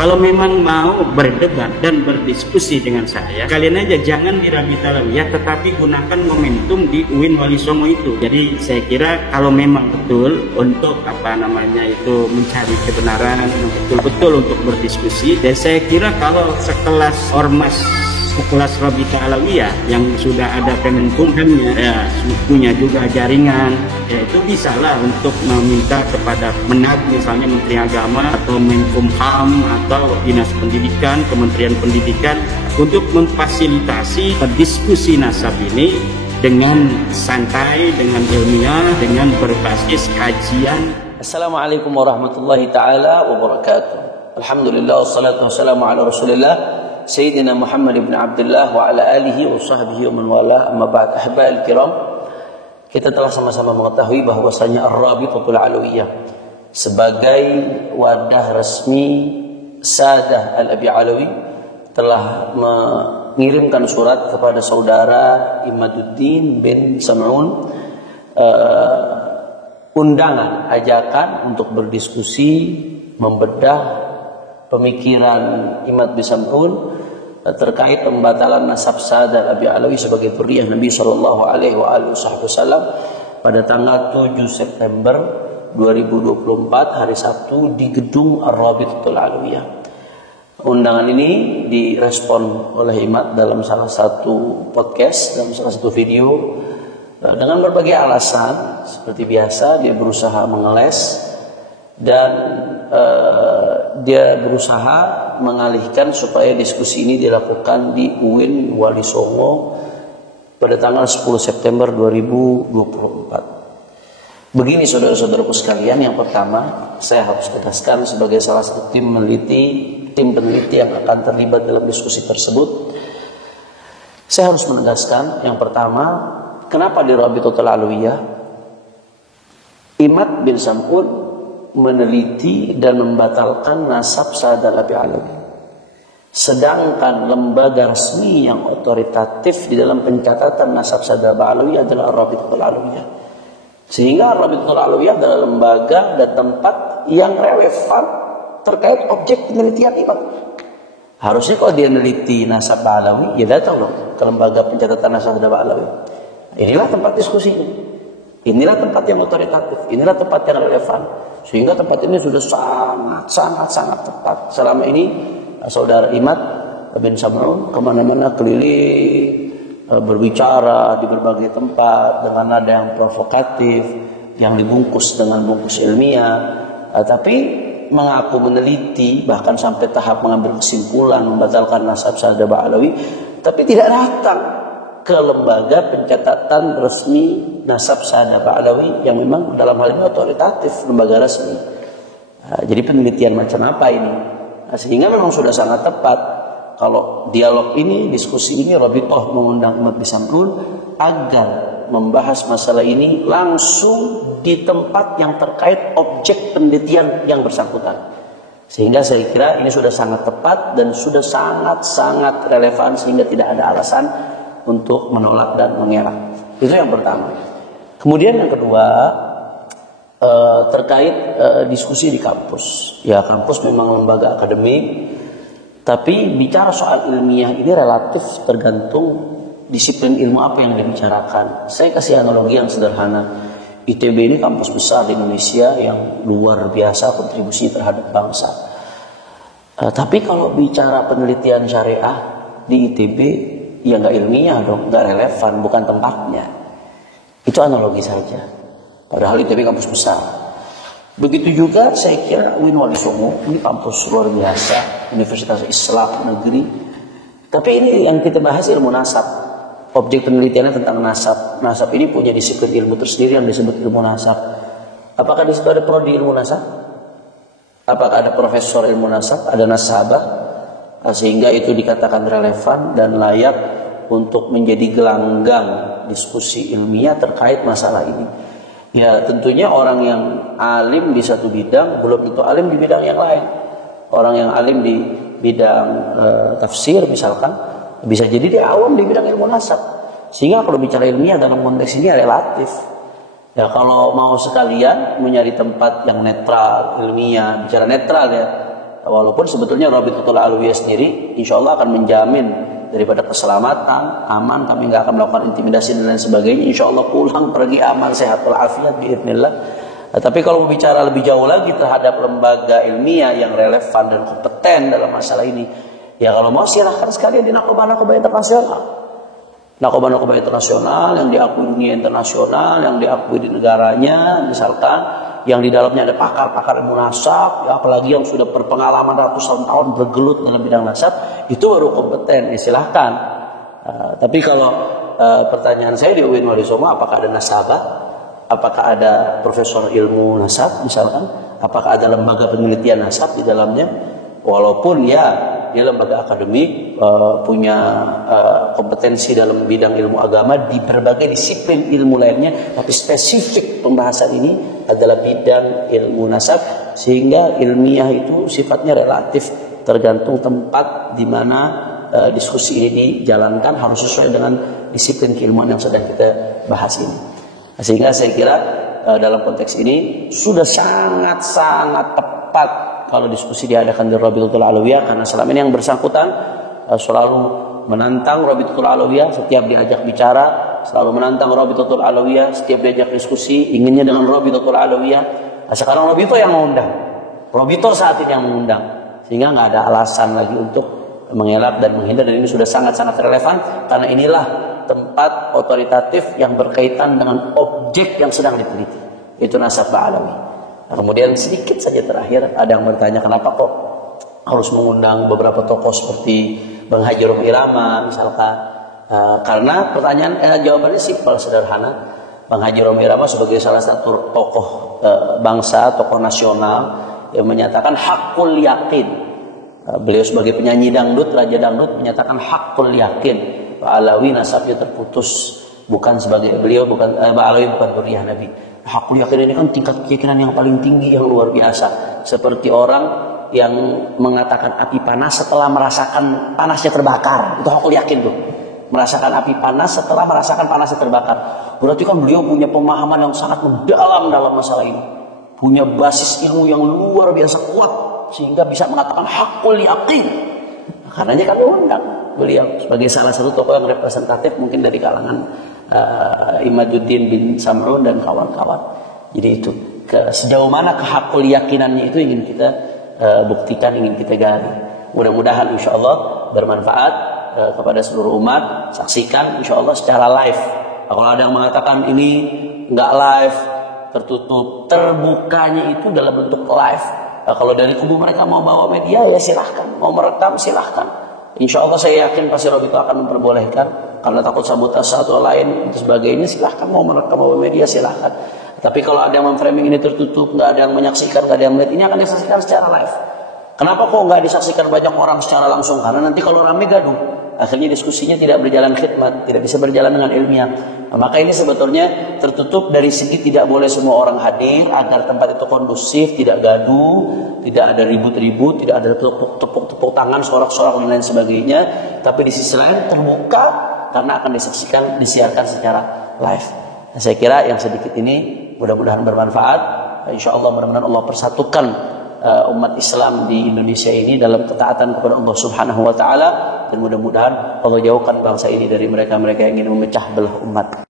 Kalau memang mau berdebat dan berdiskusi dengan saya, kalian aja jangan di Rabita Alawiyah, tetapi gunakan momentum di UIN Wali Songo itu. Jadi saya kira kalau memang betul untuk mencari kebenaran, betul-betul untuk berdiskusi, dan saya kira kalau sekelas ormas, sekelas Rabita Alawiyah yang sudah ada Kemenkumhamnya, ya punya juga jaringan, ya itu bisa lah untuk meminta kepada misalnya Menteri Agama atau Menkumham atau Dinas Pendidikan, Kementerian Pendidikan untuk memfasilitasi diskusi nasab ini dengan santai, dengan ilmiah, dengan berbasis kajian. Assalamualaikum warahmatullahi ta'ala wabarakatuh. Alhamdulillah wassalatu wassalamu ala rasulillah Sayyidina Muhammad ibn Abdullah wa ala alihi wa sahbihi wa man wala, amma ba'd. Ahba'il kiram, kita telah sama-sama mengetahui bahwasanya Ar-Rabitatul Alawiyah sebagai wadah resmi Sadah Al-Abi Alawi telah mengirimkan surat kepada saudara Imaduddin bin Sam'un, undangan, ajakan untuk berdiskusi, membedah pemikiran Imad bin Sam'un terkait pembatalan nasab Sadah Abi Alawi sebagai dzurriyyah Nabi sallallahu alaihi wasallam pada tanggal 7 September 2024 hari Sabtu di gedung Ar-Rabitatul Alawiyah. Undangan ini direspon oleh Imad dalam salah satu podcast, dalam salah satu video, dengan berbagai alasan. Seperti biasa dia berusaha mengeles dan dia berusaha mengalihkan supaya diskusi ini dilakukan di UIN Wali Songo pada tanggal 10 September 2024. Begini saudara-saudaraku sekalian, yang pertama saya harus tegaskan sebagai salah satu tim peneliti yang akan terlibat dalam diskusi tersebut, saya harus menegaskan yang pertama, kenapa di Rabitatul Alawiyah Imad bin Sam'un meneliti dan membatalkan nasab Sadah Abi Alawi, sedangkan lembaga resmi yang otoritatif di dalam pencatatan nasab Sadah Abi Alawi adalah Rabitatul Alawiyah. Sehingga Rabitatul Alawiyah adalah lembaga dan tempat yang relevan terkait objek penelitian Imam. Harusnya kalau dia meneliti nasab Alawi, ya datang loh ke lembaga pencatatan nasab Abi Alawi. Inilah tempat diskusinya, inilah tempat yang otoritatif, inilah tempat yang relevan. Sehingga tempat ini sudah sangat tepat. Selama ini saudara Imad bin Sam'un kemana-mana keliling, berbicara di berbagai tempat dengan nada yang provokatif, yang dibungkus dengan bungkus ilmiah, tapi mengaku meneliti, bahkan sampai tahap mengambil kesimpulan membatalkan nasab Sadah Abi Alawi, tapi tidak datang ke lembaga pencatatan resmi nasab Sadah Abi Alawi yang memang dalam hal ini otoritatif, lembaga resmi. Jadi penelitian macam apa ini? Sehingga memang sudah sangat tepat kalau dialog ini, diskusi ini, Rabitah mengundang Imad bin Sam'un agar membahas masalah ini langsung di tempat yang terkait objek penelitian yang bersangkutan. Sehingga saya kira ini sudah sangat tepat dan sudah sangat relevan, sehingga tidak ada alasan untuk menolak dan mengelak. Itu yang pertama. Kemudian yang kedua, terkait diskusi di kampus. Ya, kampus memang lembaga akademik, tapi bicara soal ilmiah ini relatif tergantung disiplin ilmu apa yang dibicarakan. Saya kasih analogi yang sederhana. ITB ini kampus besar di Indonesia yang luar biasa kontribusinya terhadap bangsa. Tapi kalau bicara penelitian syariah di ITB, ya nggak ilmiah dong, nggak relevan, bukan tempatnya. Itu analogi saja. Padahal ITB kampus besar. Begitu juga saya kira UIN Wali Songo, ini kampus luar biasa, Universitas Islam Negeri. Tapi ini yang kita bahas ilmu nasab. Objek penelitiannya tentang nasab. Nasab ini punya disiplin ilmu tersendiri yang disebut ilmu nasab. Apakah di situ ada prodi ilmu nasab? Apakah ada profesor ilmu nasab? Ada nasabah? Sehingga itu dikatakan relevan dan layak untuk menjadi gelanggang diskusi ilmiah terkait masalah ini. Ya tentunya orang yang alim di satu bidang belum tentu alim di bidang yang lain. Orang yang alim di bidang tafsir misalkan, bisa jadi dia awam di bidang ilmu nasab. Sehingga kalau bicara ilmiah dalam konteks ini relatif. Ya kalau mau sekalian mencari tempat yang netral, ilmiah, bicara netral ya, Walaupun sebetulnya Rabitatul Alawiyah sendiri insya Allah akan menjamin daripada keselamatan, aman, kami nggak akan melakukan intimidasi dan lain sebagainya. Insya Allah pulang pergi aman, sehat walafiat biidznillah. Tapi kalau bicara lebih jauh lagi terhadap lembaga ilmiah yang relevan dan kompeten dalam masalah ini, ya kalau mau silahkan sekalian di narkoba internasional. Narkoba internasional yang diakui dunia internasional, yang diakui di negaranya, misalkan yang di dalamnya ada pakar-pakar ilmu nasab, ya, apalagi yang sudah berpengalaman ratusan tahun bergelut dalam bidang nasab, itu baru kompeten, ya silahkan. Tapi kalau pertanyaan saya di UIN Walisongo, apakah ada nasabah? Apakah ada profesor ilmu nasab misalkan? Apakah ada lembaga penelitian nasab di dalamnya? Walaupun dia lembaga akademik, punya kompetensi dalam bidang ilmu agama di berbagai disiplin ilmu lainnya, tapi spesifik pembahasan ini adalah bidang ilmu nasab, sehingga ilmiah itu sifatnya relatif, tergantung tempat di mana diskusi ini dijalankan, harus sesuai dengan disiplin keilmuan yang sedang kita bahas ini. Sehingga saya kira dalam konteks ini sudah sangat-sangat tepat kalau diskusi diadakan di Rabitatul Alawiyah, karena selama ini yang bersangkutan selalu menantang Rabitatul Alawiyah setiap diajak bicara, selalu menantang Rabitatul Alawiyah setiap diajak diskusi, inginnya dengan Rabitatul Alawiyah. Sekarang Rabito yang mengundang, Rabito saat ini yang mengundang, sehingga nggak ada alasan lagi untuk mengelak dan menghindar, dan ini sudah sangat-sangat relevan karena inilah tempat otoritatif yang berkaitan dengan objek yang sedang diteliti, itu nasab Ba'alawi. Kemudian sedikit saja terakhir, ada yang bertanya kenapa kok harus mengundang beberapa tokoh seperti Bang Haji Rom Irama misalkan. Karena pertanyaan jawabannya simpel, sederhana. Bang Haji Rom Irama sebagai salah satu tokoh bangsa, tokoh nasional yang menyatakan hakul yakin. Beliau sebagai penyanyi dangdut, raja dangdut, menyatakan hakul yakin Ba'alawi nasabnya terputus, bukan sebagai beliau, bukan Ba'alawi bukan dzurriyyah Nabi. Hakul yakin ini kan tingkat keyakinan yang paling tinggi, yang luar biasa. Seperti orang yang mengatakan api panas setelah merasakan panasnya terbakar, itu hakul yakin tuh. Merasakan api panas setelah merasakan panasnya terbakar. Berarti kan beliau punya pemahaman yang sangat mendalam dalam masalah ini, punya basis ilmu yang luar biasa kuat, sehingga bisa mengatakan hakul yakin. Karenanya kami undang beliau sebagai salah satu tokoh yang representatif mungkin dari kalangan Imaduddin bin Sam'un dan kawan-kawan. Jadi itu sejauh mana kehakul yakinannya itu ingin kita buktikan, ingin kita gali. Mudah-mudahan insya Allah bermanfaat kepada seluruh umat. Saksikan insya Allah secara live. Kalau ada yang mengatakan ini nggak live, tertutup, terbukanya itu dalam bentuk live. Kalau dari kubu mereka mau bawa media, ya silahkan. Mau merekam silahkan. Insya Allah saya yakin pasti Rabito akan memperbolehkan, karena takut sabotase atau lain dan sebagainya. Silahkan mau merekam bawa media silahkan. Tapi kalau ada yang memframing ini tertutup, nggak ada yang menyaksikan, nggak ada yang melihat, ini akan disaksikan secara live. Kenapa kok nggak disaksikan banyak orang secara langsung? Karena nanti kalau ramai gaduh, akhirnya diskusinya tidak berjalan khidmat, tidak bisa berjalan dengan ilmiah. Maka ini sebetulnya tertutup dari segi tidak boleh semua orang hadir, agar tempat itu kondusif, tidak gaduh, tidak ada ribut-ribut, tidak ada tepuk-tepuk tangan, sorak-sorak dan lain sebagainya. Tapi di sisi lain terbuka karena akan disaksikan, disiarkan secara live. Nah, saya kira yang sedikit ini mudah-mudahan bermanfaat. Insya Allah mudah-mudahan Allah persatukan umat Islam di Indonesia ini dalam ketaatan kepada Allah Subhanahu wa taala, dan mudah-mudahan Allah jauhkan bangsa ini dari mereka-mereka yang ingin memecah belah umat.